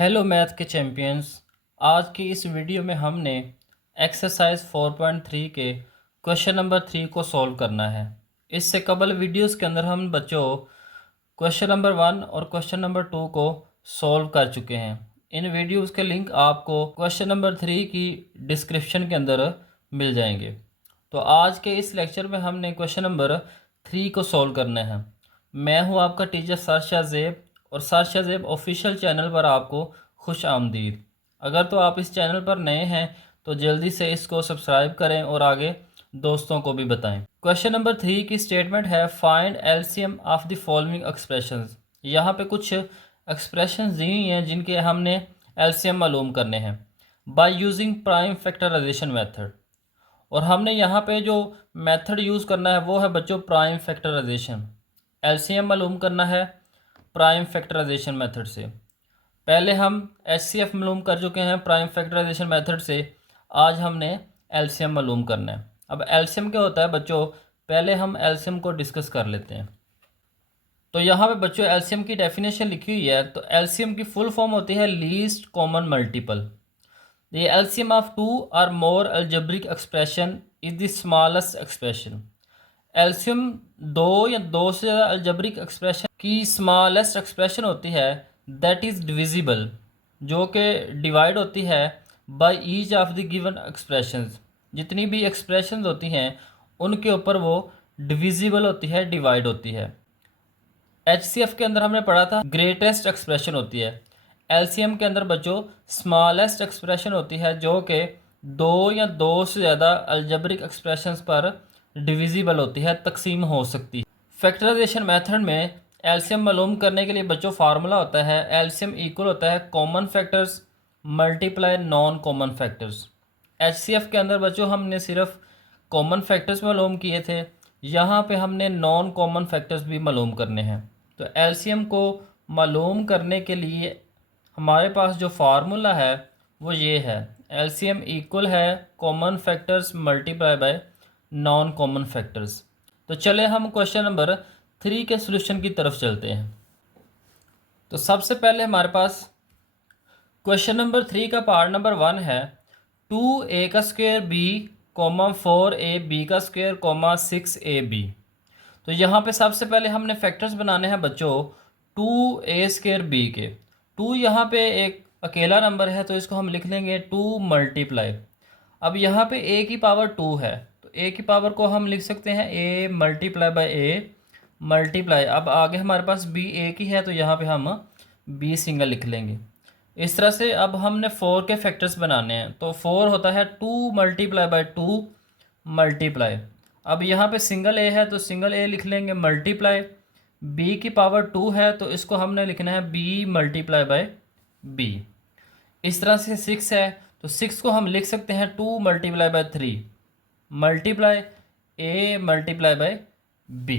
Hello math के champions. आज की इस वीडियो में हमने एक्सरसाइज 4.3 के क्वेश्चन नंबर 3 को सॉल्व करना है। इससे कबल वीडियोस के अंदर हम बच्चों क्वेश्चन नंबर 1 और क्वेश्चन नंबर 2 को सॉल्व कर चुके हैं। इन वीडियोस के लिंक आपको क्वेश्चन नंबर 3 की डिस्क्रिप्शन के अंदर मिल जाएंगे। तो आज के इस लेक्चर में हमने क्वेश्चन नंबर 3 को सॉल्व करना है। मैं हूं आपका टीचर सरशाह ज़ेब और सरशाह ज़ेब ऑफिशियल चैनल पर आपको खुश आमदीद। अगर तो आप इस चैनल पर नए हैं तो जल्दी से इसको सब्सक्राइब करें और आगे दोस्तों को भी बताएं। क्वेश्चन नंबर 3 की स्टेटमेंट है find LCM of the following expressions. यहाँ पे कुछ एक्सप्रेशंस दी हुई हैं जिनके हमने एलसीएम मालूम करने हैं by using prime factorisation method. और हमने यहाँ पे जो मेथड यूज़ करना है वो है बच्चों प्राइम फैक्टराइजेशन। एलसीएम मालूम करना है प्राइम फैक्टराइजेशन मेथड से। पहले हम एचसीएफ मालूम कर चुके हैं प्राइम फैक्टराइजेशन मेथड से। आज हमने एलसीएम मालूम करना है। अब एलसीएम क्या होता है बच्चों, पहले हम एलसीएम को डिस्कस कर लेते हैं। तो यहाँ पे बच्चों एलसीएम की डेफिनेशन लिखी हुई है। तो एलसीएम की फुल फॉर्म होती है least common multiple. The LCM of two or more algebraic expression is the smallest expression. एल्शियम दो या दो से ज़्यादा अल्जेब्रिक एक्सप्रेशन की स्मॉलेस्ट एक्सप्रेशन होती है दैट इज़ डिविजिबल, जो कि डिवाइड होती है by each of the given expressions. जितनी भी एक्सप्रेशंस होती हैं उनके ऊपर वो डिविजिबल होती है, डिवाइड होती है। एचसीएफ के अंदर हमने पढ़ा था ग्रेटेस्ट एक्सप्रेशन होती है। एलसीएम के अंदर बच्चों स्मॉलेस्ट एक्सप्रेशन होती है जो कि दो या दो से ज़्यादा अल्जेब्रिक एक्सप्रेशंस पर डिविजिबल होती है, तकसीम हो सकती है। फैक्टराइजेशन मेथड में एलसीएम मालूम करने के लिए बच्चों फार्मूला होता है एलसीएम इक्वल होता है common factors multiply non common factors. HCF के अंदर बच्चों हमने सिर्फ कॉमन फैक्टर्स मालूम किए थे, यहाँ पे हमने नॉन कॉमन फैक्टर्स भी मालूम करने हैं। तो एलसीएम को मालूम करने के लिए हमारे पास जो फार्मूला है वो ये है एलसीएम इक्वल है common factors multiply by non common factors. तो चले हम क्वेश्चन नंबर 3 के सॉल्यूशन की तरफ चलते हैं। तो सबसे पहले हमारे पास क्वेश्चन नंबर 3 का पार्ट नंबर 1 है 2a का स्क्वायर b कॉमा 4ab का स्क्वायर कॉमा 6ab। तो यहाँ पे सबसे पहले हमने फैक्टर्स बनाने हैं बच्चों 2a स्क्वायर b के। 2 यहाँ पे एक अकेला नंबर है तो इसको हम लिख लेंगे 2 मल्टीप्लाई। अब यहाँ पे a की पावर 2 है तो a की पावर को हम लिख सकते हैं a multiply by a multiply. अब आगे हमारे पास b a की है तो यहाँ पे हम b सिंगल लिख लेंगे। इस तरह से अब हमने 4 के फैक्टर्स बनाने हैं। तो 4 होता है 2 मल्टीप्लाई बाय 2 मल्टीप्लाई। अब यहाँ पे सिंगल ए है तो सिंगल ए लिख लेंगे मल्टीप्लाई। बी की पावर 2 है तो इसको हमने लिखना है बी मल्टीप्लाई बाय बी। इस तरह से 6 है तो 6 को हम लिख सकते हैं 2 multiply by 3 multiply a multiply by b.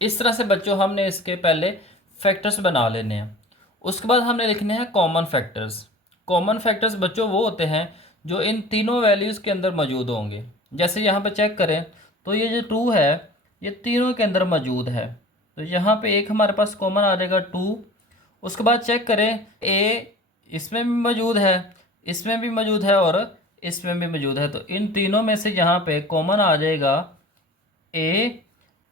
इस तरह से बच्चों हमने इसके पहले फैक्टर्स बना लेने हैं। उसके बाद हमने लिखने हैं कॉमन फैक्टर्स। कॉमन फैक्टर्स बच्चों वो होते हैं जो इन तीनों वैल्यूज़ के अंदर मौजूद होंगे। जैसे यहाँ पे चेक करें तो ये जो 2 है ये तीनों के अंदर मौजूद है तो यहाँ पे एक हमारे पास कॉमन आ जाएगा 2। उसके बाद चेक करें ए इसमें भी मौजूद है, इसमें भी मौजूद है और इसमें भी मौजूद है। तो इन तीनों में से यहाँ पे कॉमन आ जाएगा ए।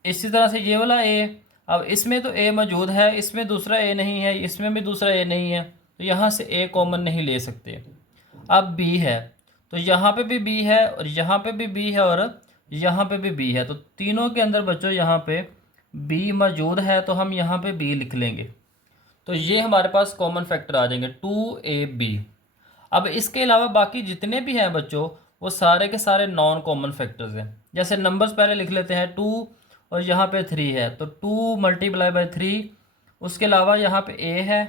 इसी तरह से ये वाला ए, अब इसमें तो ए मौजूद है, इसमें दूसरा ए नहीं है, इसमें भी दूसरा ए नहीं है तो यहाँ से ए कॉमन नहीं ले सकते। अब बी है तो यहाँ पे भी बी है और यहाँ पे भी बी है और यहाँ पे भी बी है। तो तीनों के अंदर बच्चों यहाँ पे बी मौजूद है तो हम यहाँ पे बी लिख लेंगे। तो ये हमारे पास कॉमन फैक्टर आ जाएंगे 2ab। अब इसके अलावा बाकी जितने भी हैं बच्चों वो सारे के सारे नॉन कॉमन फैक्टर्स हैं। जैसे नंबर्स पहले लिख लेते हैं 2 और यहाँ पे 3 है तो 2 मल्टीप्लाई बाय 3। उसके अलावा यहाँ पे a है,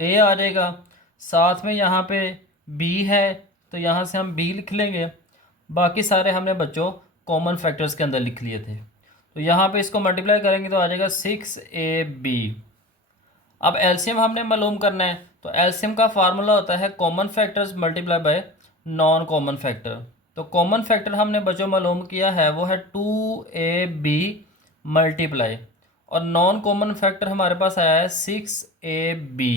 a आ जाएगा। साथ में यहाँ पे b है तो यहाँ से हम b लिख लेंगे। बाकी सारे हमने बच्चों कॉमन फैक्टर्स के अंदर लिख लिए थे। तो यहाँ पे इसको मल्टीप्लाई करेंगे तो आ जाएगा 6ab। अब एलसीएम हमने मालूम करना है तो एलसीएम का फार्मूला होता है common factors multiply by non common factor. तो कॉमन फैक्टर हमने बच्चों मालूम किया है वो है 2ab मल्टीप्लाई और नॉन कॉमन फैक्टर हमारे पास आया है 6ab।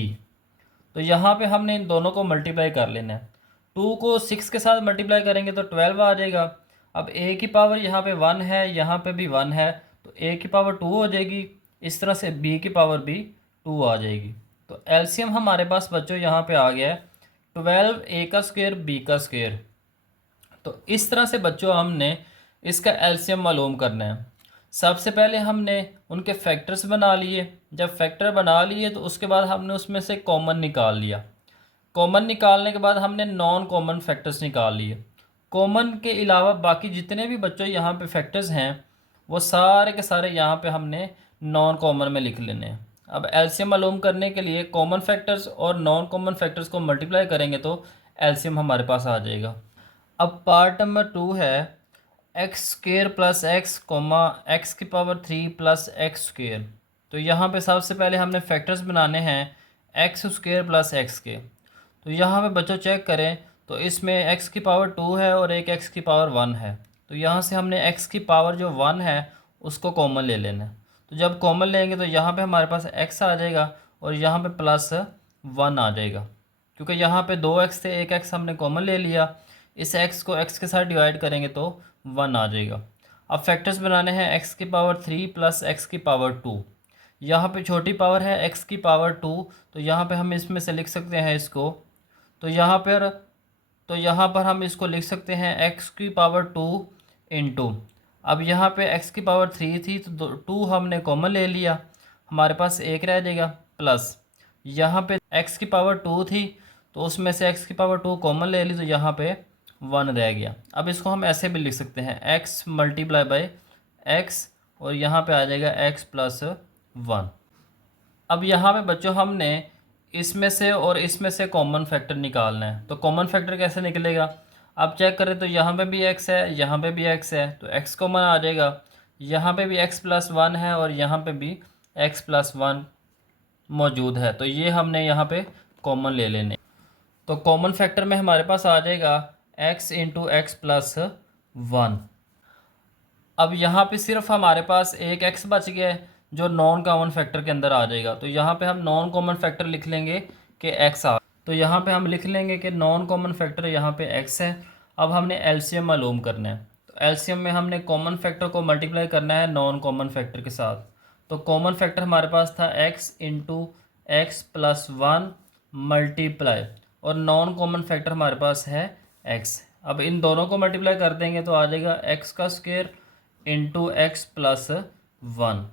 तो यहाँ पे हमने इन दोनों को मल्टीप्लाई कर लेना है। 2 को 6 के साथ मल्टीप्लाई करेंगे तो 12 आ जाएगा। अब a की पावर यहाँ पे 1 है, यहाँ पे भी 1 है, तो a की पावर 2 हो जाएगी। इस तरह से b की पावर भी 2 आ जाएगी। तो एलसीएम हमारे पास बच्चों यहाँ पे आ गया है 12 a का स्क्वायर b का स्क्वायर। तो इस तरह से बच्चों हमने इसका एलसीएम मालूम करना है। सबसे पहले हमने उनके फैक्टर्स बना लिए। जब फैक्टर बना लिए तो उसके बाद हमने उसमें से कॉमन निकाल लिया। कॉमन निकालने के बाद हमने नॉन कॉमन फैक्टर्स निकाल लिए। कॉमन के अलावा बाकी जितने भी बच्चों यहाँ पे फैक्टर्स हैं वो सारे के सारे यहाँ पे हमने नॉन कॉमन में लिख लेने हैं। अब एलसीएम मालूम करने के लिए कॉमन फैक्टर्स और नॉन कॉमन फैक्टर्स को मल्टीप्लाई करेंगे तो एलसीएम हमारे पास आ जाएगा। अब पार्ट नंबर 2 है x square plus x comma x की पावर 3 प्लस एक्स स्क्वेयर। तो यहाँ पे सबसे पहले हमने फैक्टर्स बनाने हैं एक्स स्क्वेयर प्लस एक्स के। तो यहाँ पे बच्चों चेक करें तो इसमें एक्स की पावर 2 है और एक एक्स की पावर 1 है। तो यहाँ से हमने एक्स की पावर जो 1 है उसको कॉमन ले लेना है। तो जब कॉमन लेंगे तो यहाँ पे हमारे पास एक्स आ जाएगा और यहाँ पे प्लस 1 आ जाएगा। क्योंकि यहाँ पे 2x थे, एक एक्स हमने कॉमन ले लिया। इस x को x के साथ डिवाइड करेंगे तो 1 आ जाएगा। अब फैक्टर्स बनाने हैं x की पावर 3 प्लस x की पावर 2। यहाँ पे छोटी पावर है x की पावर 2, तो यहाँ पे हम इसमें से लिख सकते हैं इसको। तो यहाँ पर हम इसको लिख सकते हैं x की पावर 2 इंटू। अब यहाँ पे x की पावर 3 थी तो 2 हमने कॉमन ले लिया, हमारे पास एक रह जाएगा, प्लस यहाँ पे x की पावर 2 थी तो उसमें से x की पावर 2 कॉमन ले ली तो यहाँ पे 1 रह गया। अब इसको हम ऐसे भी लिख सकते हैं x मल्टीप्लाई बाई x और यहाँ पे आ जाएगा x प्लस 1। अब यहाँ पे बच्चों हमने इसमें से और इसमें से कॉमन फैक्टर निकालना है। तो कॉमन फैक्टर कैसे निकलेगा, आप चेक करें तो यहाँ पे भी x है, यहाँ पे भी x है, तो x कॉमन आ जाएगा। यहाँ पे भी x प्लस 1 है और यहाँ पे भी x प्लस 1 मौजूद है, तो ये हमने यहाँ पे कॉमन ले लेने। तो कॉमन फैक्टर में हमारे पास आ जाएगा x इंटू एक्स प्लस 1। अब यहाँ पे सिर्फ हमारे पास एक x बच गया है जो नॉन कॉमन फैक्टर के अंदर आ जाएगा। तो यहाँ पे हम नॉन कॉमन फैक्टर लिख लेंगे कि x आ, तो यहाँ पे हम लिख लेंगे कि नॉन कॉमन फैक्टर यहाँ पे x है। अब हमने एलसीएम मालूम करना है। तो एलसीएम में हमने कॉमन फैक्टर को मल्टीप्लाई करना है नॉन कॉमन फैक्टर के साथ। तो कॉमन फैक्टर हमारे पास था x into x plus 1 multiply, और नॉन कॉमन फैक्टर हमारे पास है x। अब इन दोनों को मल्टीप्लाई कर देंगे तो आ जाएगा x का स्क्वायर इंटू एक्स प्लस 1।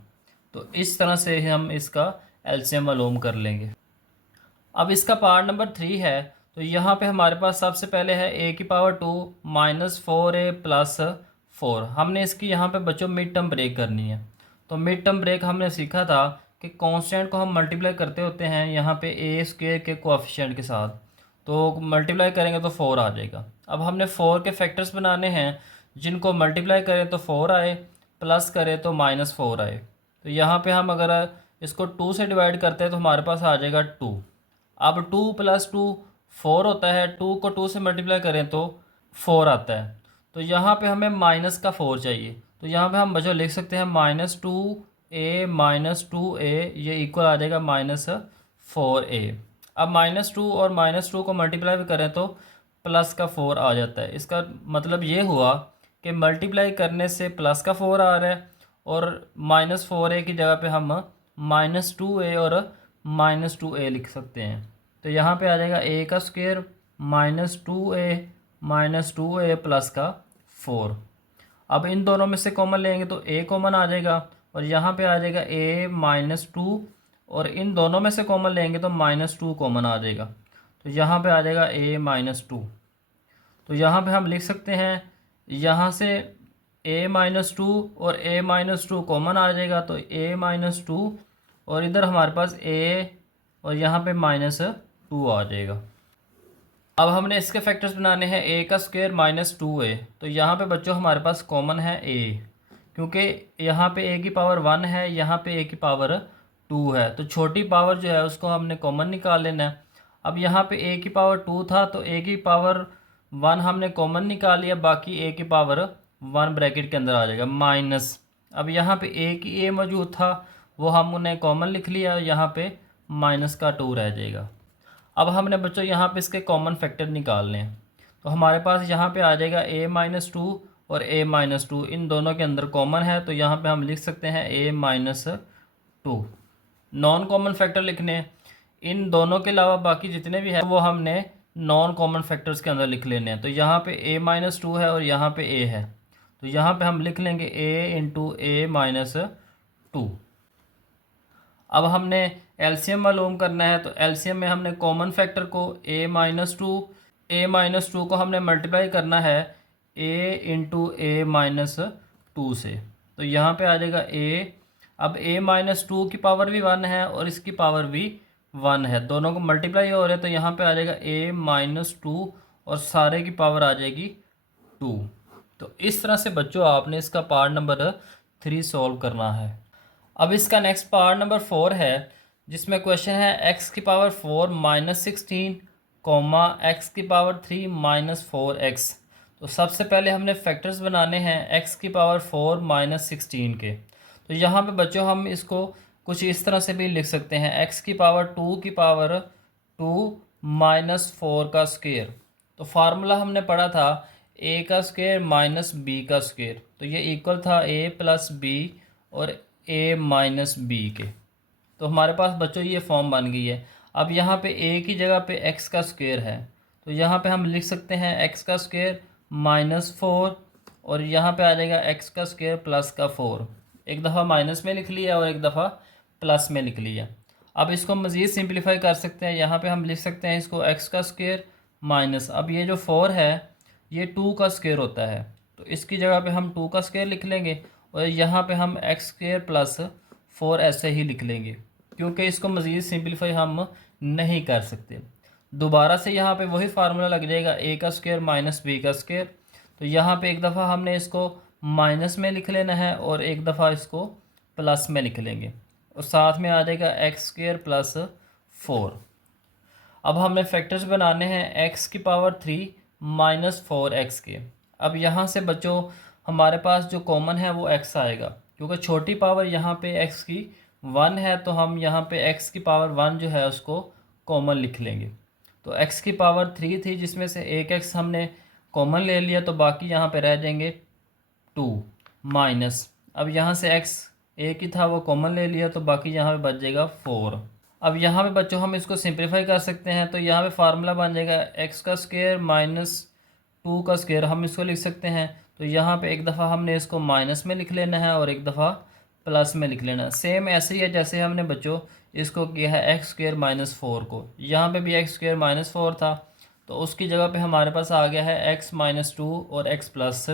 तो इस तरह से हम इसका एलसीएम मालूम कर लेंगे। अब इसका पार्ट नंबर 3 है। तो यहाँ पे हमारे पास सबसे पहले है a की पावर 2 माइनस 4a प्लस 4। हमने इसकी यहाँ पे बच्चों मिड टर्म ब्रेक करनी है। तो मिड टर्म ब्रेक हमने सीखा था कि कांस्टेंट को हम मल्टीप्लाई करते होते हैं यहाँ पे a स्क्वायर के कोएफिशिएंट के साथ, तो मल्टीप्लाई करेंगे तो 4 आ जाएगा। अब हमने 4 के फैक्टर्स बनाने हैं जिनको मल्टीप्लाई करें तो 4 आए, प्लस करें तो -4 आए। तो यहाँ पे हम अगर इसको 2 से डिवाइड करते हैं तो हमारे पास आ जाएगा 2। अब 2 प्लस 2 4 होता है, 2 को 2 से मल्टीप्लाई करें तो 4 आता है। तो यहाँ पे हमें माइनस का 4 चाहिए, तो यहाँ पे हम बच्चों लिख सकते हैं -2a ये इक्वल आ जाएगा -4a। अब -2 और -2 को मल्टीप्लाई भी करें तो प्लस का 4 आ जाता है। इसका मतलब ये हुआ कि मल्टीप्लाई करने से प्लस का 4 आ रहा है और -4a की जगह पे हम -2a और -2a लिख सकते हैं। तो यहाँ पे आ जाएगा a का स्क्वायर -2a प्लस का 4। अब इन दोनों में से कॉमन लेंगे तो a कॉमन आ जाएगा और यहाँ पे आ जाएगा a -2, और इन दोनों में से कॉमन लेंगे तो -2 कॉमन आ जाएगा। तो यहाँ पे आ जाएगा a-2। तो यहाँ पे हम लिख सकते हैं यहाँ से a-2 और a-2 कॉमन आ जाएगा, तो a-2 और इधर हमारे पास a और यहाँ पे -2 आ जाएगा। अब हमने इसके फैक्टर्स बनाने हैं a का स्क्वायर -2a। तो यहाँ पे बच्चों हमारे पास कॉमन है a, क्योंकि यहाँ पे a की पावर 1 है, यहाँ पे a की पावर 2 है, तो छोटी पावर जो है उसको हमने कॉमन निकाल लेना है। अब यहाँ पे a की पावर 2 था तो a की पावर 1 हमने कॉमन निकाल लिया, बाकी a की पावर 1 ब्रैकेट के अंदर आ जाएगा माइनस। अब यहाँ पे a मौजूद था वो हमने कॉमन लिख लिया, यहाँ पे -2 रह जाएगा। अब हमने बच्चों यहाँ पे इसके कॉमन फैक्टर निकालने हैं। तो हमारे पास यहाँ पे आ जाएगा a-2 और a-2 इन दोनों के अंदर कॉमन है, तो यहाँ पे हम लिख सकते हैं a-2। नॉन कॉमन फैक्टर लिखने हैं, इन दोनों के अलावा बाकी जितने भी हैं वो हमने नॉन कॉमन फैक्टर्स के अंदर लिख लेने हैं। तो यहाँ पे a-2 है और यहाँ पे a है, तो यहाँ पे हम लिख लेंगे a इंटू a-2। अब हमने एलसीएम मालूम करना है, तो एलसीएम में हमने कॉमन फैक्टर को a-2 को हमने मल्टीप्लाई करना है a इंटू a-2 से। तो यहाँ पे आ जाएगा a। अब a-2 की पावर भी 1 है और इसकी पावर भी 1 है, दोनों को मल्टीप्लाई हो रहे हैं, तो यहाँ पे आ जाएगा a-2 और सारे की पावर आ जाएगी 2। तो इस तरह से बच्चों आपने इसका पार्ट नंबर 3 सॉल्व करना है। अब इसका नेक्स्ट पार्ट नंबर 4 है, जिसमें क्वेश्चन है x की पावर 4 -16 कॉमा x की पावर 3 -4x। तो सबसे पहले हमने फैक्टर्स बनाने हैं x की पावर 4 -16 के। तो यहाँ पे बच्चों हम इसको कुछ इस तरह से भी लिख सकते हैं, x की पावर 2 की पावर 2 -4 का स्क्वायर। तो फार्मूला हमने पढ़ा था a का स्क्वायर माइनस b का स्क्वायर, तो ये इक्वल था a प्लस b और a माइनस b के। तो हमारे पास बच्चों ये फॉर्म बन गई है। अब यहाँ पे a की जगह पे x का स्क्वायर है, तो यहाँ पे हम लिख सकते हैं x का स्क्वायर -4 और यहाँ पे आ जाएगा x का स्क्वायर प्लस का 4। एक दफ़ा माइनस में लिख लिया और एक दफ़ा प्लस में लिख लिया। अब इसको मज़ीद सिंप्लीफाई कर सकते हैं, यहाँ पे हम लिख सकते हैं इसको x का स्क्वायर माइनस, अब ये जो 4 है ये 2 का स्क्वायर होता है, तो इसकी जगह पे हम 2 का स्क्वायर लिख लेंगे और यहाँ पे हम x स्क्वायर प्लस 4 ऐसे ही लिख लेंगे, क्योंकि इसको मज़ीद सिंप्लीफाई हम नहीं कर सकते। दोबारा से यहाँ पे वही फार्मूला लग जाएगा a का स्क्वायर माइनस b का स्क्वायर। तो यहाँ पे एक दफ़ा हमने इसको माइनस में लिख लेना है और एक दफ़ा इसको प्लस में लिख लेंगे और साथ में आ जाएगा x स्क्वायर प्लस 4। अब हमें फैक्टर्स बनाने हैं x की पावर 3 -4x के। अब यहाँ से बच्चों हमारे पास जो कॉमन है वो x आएगा, क्योंकि छोटी पावर यहाँ पे x की 1 है, तो हम यहाँ पे x की पावर 1 जो है उसको कॉमन लिख लेंगे। तो x की पावर 3 थी, जिसमें से एक x हमने कॉमन ले लिया, तो बाकी यहाँ पे रह जाएंगे 2 माइनस। अब यहाँ से x एक ही था वो कॉमन ले लिया, तो बाकी यहाँ पे बच जाएगा 4। अब यहाँ पे बच्चों हम इसको सिंप्लीफाई कर सकते हैं, तो यहाँ पे फार्मूला बन जाएगा x का स्क्वायर माइनस 2 का स्क्वायर, हम इसको लिख सकते हैं। तो यहाँ पे एक दफ़ा हमने इसको माइनस में लिख लेना है और एक दफ़ा प्लस में लिख लेना है। सेम ऐसे ही है जैसे हमने बच्चों इसको किया है एक्स स्क्वायर -4 को, यहाँ पे भी एक्स स्क्वायर -4 था, तो उसकी जगह पे हमारे पास आ गया है x -2 और x +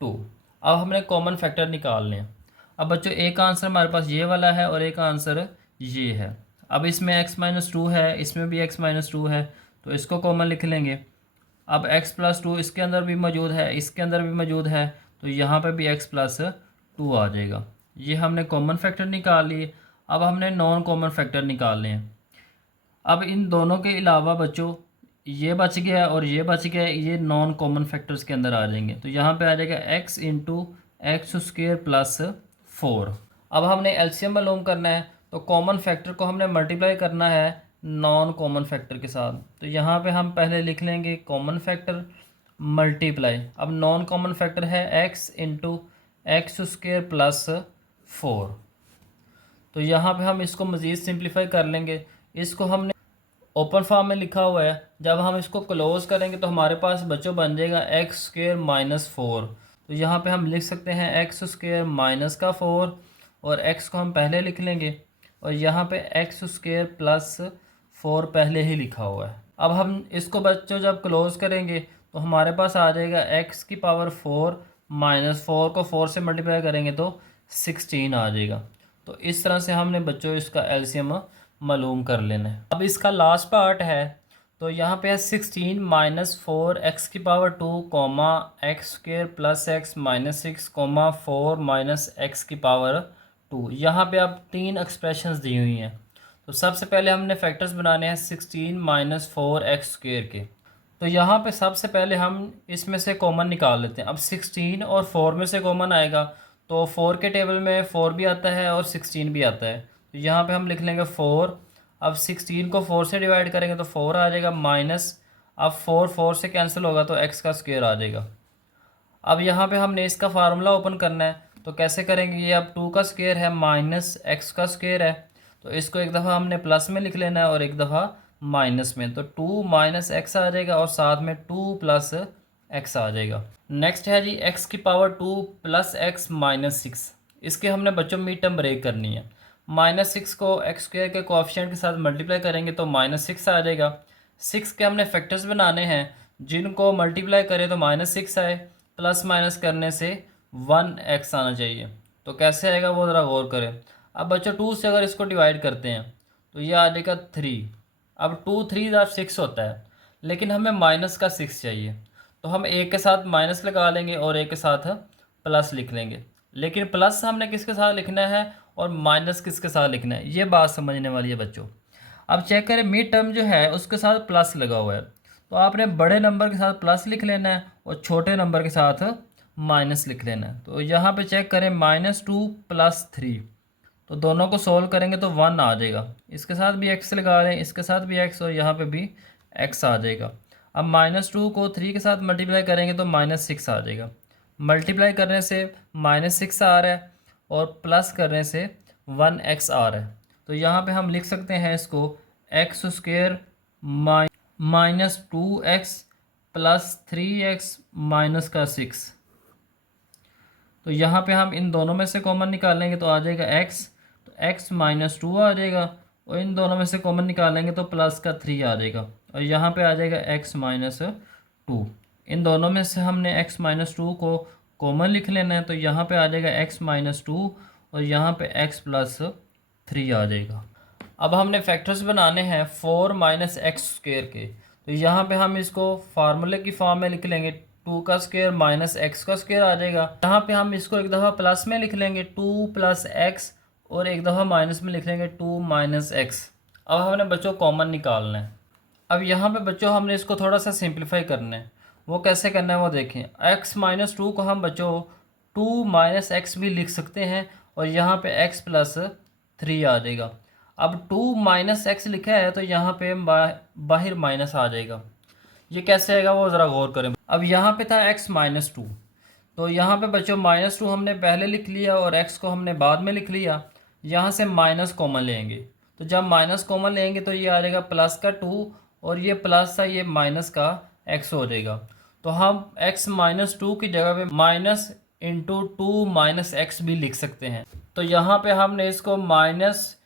2। अब हमने कॉमन फैक्टर निकालने हैं। अब बच्चों एक आंसर हमारे पास ये वाला है और एक आंसर ये है। अब इसमें x -2 है, इसमें भी x -2 है, तो इसको कॉमन लिख लेंगे। अब x + 2 इसके अंदर भी मौजूद है, इसके अंदर भी मौजूद है, तो यहाँ पे भी x + 2 आ जाएगा। ये हमने कॉमन फैक्टर निकाल लिए। अब हमने नॉन कॉमन फैक्टर निकालने हैं। अब इन दोनों के अलावा बच्चों ये बच गया और ये बच गया, ये नॉन कॉमन फैक्टर्स के अंदर आ जाएंगे। तो यहाँ पे आ जाएगा x × x² + 4। अब हमने एलसीएम मालूम करना है, तो कॉमन फैक्टर को हमने मल्टीप्लाई करना है नॉन कॉमन फैक्टर के साथ। तो यहाँ पे हम पहले लिख लेंगे कॉमन फैक्टर मल्टीप्लाई। अब नॉन कॉमन फैक्टर है x × x² + 4। तो यहाँ पे हम इसको मज़ीद सिंप्लीफाई कर लेंगे। इसको हमने ओपन फॉर्म में लिखा हुआ है, जब हम इसको क्लोज करेंगे तो हमारे पास बच्चों बन जाएगा x² - 4। तो यहाँ पे हम लिख सकते हैं x² - का 4 और x को हम पहले लिख लेंगे और यहाँ पे x² + 4 पहले ही लिखा हुआ है। अब हम इसको बच्चों जब क्लोज करेंगे तो हमारे पास आ जाएगा x की पावर 4 - 4 को 4 से मल्टीप्लाई करेंगे तो 16 आ जाएगा। तो इस तरह से हमने बच्चों इसका एलसीएम मालूम कर लेना है। अब इसका लास्ट पार्ट है, तो यहाँ पे है 16 - 4 x की पावर 2 x² + x - 6 4 - x की पावर 2। यहाँ पे अब 3 एक्सप्रेशंस दी हुई हैं। तो सबसे पहले हमने फैक्टर्स बनाने हैं 16 - 4 x² के। तो यहाँ पे सबसे पहले हम इसमें से कॉमन निकाल लेते हैं। अब 16 और 4 में से कॉमन आएगा, तो 4 के टेबल में 4 भी आता है और 16 भी आता है। तो यहाँ पे हम लिख लेंगे 4। अब 16 को 4 से डिवाइड करेंगे तो 4 आ जाएगा, माइनस अब 4 से कैंसिल होगा तो x का स्क्वायर आ जाएगा। अब यहाँ पे हमने इसका फार्मूला ओपन करना है, तो कैसे करेंगे, ये अब 2 का स्क्वायर है माइनस x का स्क्वायर है, तो इसको एक दफ़ा हमने प्लस में लिख लेना है और एक दफ़ा माइनस में, तो 2 माइनस एक्स आ जाएगा और साथ में 2 प्लस एक्स आ जाएगा। नेक्स्ट है जी x की पावर 2 प्लस एक्स माइनस 6। इसके हमने बच्चों मिड टर्म ब्रेक करनी है। -6 को एक्स स्क्वायर के कोएफिशिएंट के साथ मल्टीप्लाई करेंगे तो -6 आ जाएगा। 6 के हमने फैक्टर्स बनाने हैं, जिनको मल्टीप्लाई करें तो -6 आए, प्लस माइनस करने से 1x आना चाहिए। तो कैसे आएगा वो ज़रा गौर करें। अब बच्चों 2 से अगर इसको डिवाइड करते हैं तो ये आ जाएगा 3। अब 2 3 6 होता है, लेकिन हमें माइनस का 6 चाहिए, तो हम एक के साथ माइनस लगा लेंगे और एक के साथ प्लस लिख लेंगे। लेकिन प्लस हमने किसके साथ लिखना है और माइनस किसके साथ लिखना है, ये बात समझने वाली है बच्चों। अब चेक करें, मिड टर्म जो है उसके साथ प्लस लगा हुआ है, तो आपने बड़े नंबर के साथ प्लस लिख लेना है और छोटे नंबर के साथ माइनस लिख लेना है। तो यहाँ पे चेक करें, -2 + 3, तो दोनों को सोल्व करेंगे तो 1 आ जाएगा। इसके साथ भी x लगा रहे हैं, इसके साथ भी x और यहाँ पे भी x आ जाएगा। अब -2 को 3 के साथ मल्टीप्लाई करेंगे तो -6 आ जाएगा। मल्टीप्लाई करने से -6 आ रहा है और प्लस करने से 1x आ रहा है। तो यहाँ पे हम लिख सकते हैं इसको x² -2x + 3x -6। तो यहाँ पे हम इन दोनों में से कॉमन निकालेंगे तो आ जाएगा x, तो x -2 आ जाएगा, और इन दोनों में से कॉमन निकालेंगे तो प्लस का 3 आ जाएगा, और यहाँ पे आ जाएगा x -2। इन दोनों में से हमने x -2 को कॉमन लिख लेना है, तो यहाँ पे आ जाएगा x -2 और यहाँ पे x + 3 आ जाएगा। अब हमने फैक्टर्स बनाने हैं 4 - x² के, तो यहाँ पे हम इसको फार्मूले की फॉर्म में लिख लेंगे, 2 का स्क्वायर माइनस एक्स का स्क्वायर आ जाएगा। यहाँ पे हम इसको एक दफ़ा प्लस में लिख लेंगे 2 + x और एक दफ़ा माइनस में लिख लेंगे 2 - x। अब हमने बच्चों कॉमन निकालना है। अब यहाँ पे बच्चों हमने इसको थोड़ा सा सिंप्लीफाई करना है, वो कैसे करना है वो देखें। x -2 को हम बच्चों 2 - x भी लिख सकते हैं और यहाँ पे x + 3 आ जाएगा। अब 2 - x लिखा है तो यहाँ पे बाहर माइनस आ जाएगा, ये कैसे आएगा वो ज़रा गौर करें। अब यहाँ पे था x -2, तो यहाँ पे बच्चों -2 हमने पहले लिख लिया और x को हमने बाद में लिख लिया। यहाँ से माइनस कॉमन लेंगे, तो जब माइनस कॉमन लेंगे तो ये आ जाएगा प्लस का 2 और ये प्लस था, ये माइनस का x हो जाएगा। तो हम x -2 की जगह पे -2 - x भी लिख सकते हैं। तो यहाँ पे हमने इसको -2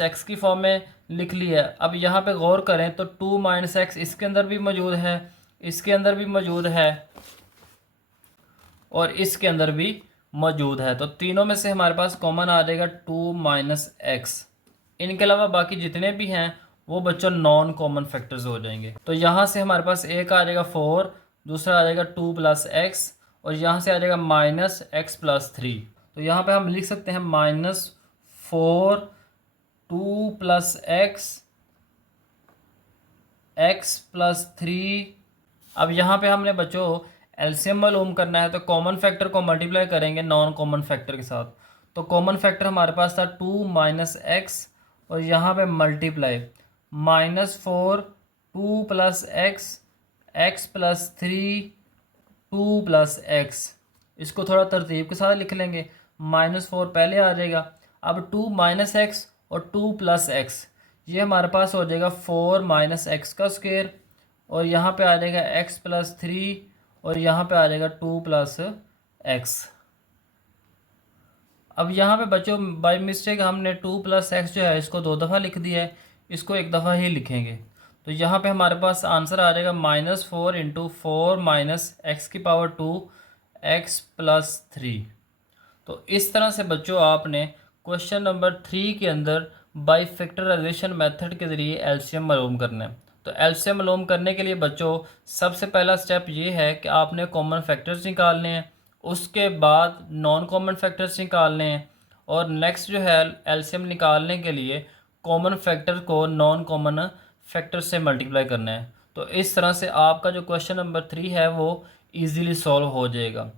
- x की फॉर्म में लिख लिया है। अब यहाँ पे गौर करें तो 2 - x इसके अंदर भी मौजूद है, इसके अंदर भी मौजूद है और इसके अंदर भी मौजूद है, तो तीनों में से हमारे पास कॉमन आ जाएगा 2 - x। इनके अलावा बाकी जितने भी हैं वो बच्चों नॉन कॉमन फैक्टर्स हो जाएंगे। तो यहाँ से हमारे पास एक आ जाएगा 4, दूसरा आ जाएगा 2 + x और यहाँ से आ जाएगा -x + 3। तो यहाँ पे हम लिख सकते हैं -4 2 + x + 3। अब यहाँ पे हमने बच्चों एलसीएम मालूम करना है, तो कॉमन फैक्टर को मल्टीप्लाई करेंगे नॉन कॉमन फैक्टर के साथ। तो कॉमन फैक्टर हमारे पास था 2 - x और यहाँ पे मल्टीप्लाई -4 2 + x x + 3 2 + x। इसको थोड़ा तरतीब के साथ लिख लेंगे, -4 पहले आ जाएगा, अब 2 - x और 2 + x, ये हमारे पास हो जाएगा 4 - x का स्क्वायर और यहाँ पे आ जाएगा x + 3 और यहाँ पे आ जाएगा 2 + x। अब यहाँ पे बच्चों बाय मिस्टेक हमने 2 + x जो है इसको 2 दफ़ा लिख दिया है, इसको एक दफ़ा ही लिखेंगे। तो यहाँ पे हमारे पास आंसर आ जाएगा -4 × 4 - x की पावर 2 x + 3। तो इस तरह से बच्चों आपने क्वेश्चन नंबर 3 के अंदर बाई फैक्टराइजेशन मेथड के ज़रिए एलसीएम मालूम करना है। तो एलसीएम मालूम करने के लिए बच्चों सबसे पहला स्टेप ये है कि आपने कॉमन फैक्टर्स निकालने हैं, उसके बाद नॉन कॉमन फैक्टर्स निकालने हैं और नेक्स्ट जो है एलसीएम निकालने के लिए कॉमन फैक्टर को नॉन कॉमन फैक्टर से मल्टीप्लाई करना है। तो इस तरह से आपका जो क्वेश्चन नंबर 3 है वो ईज़िली सॉल्व हो जाएगा।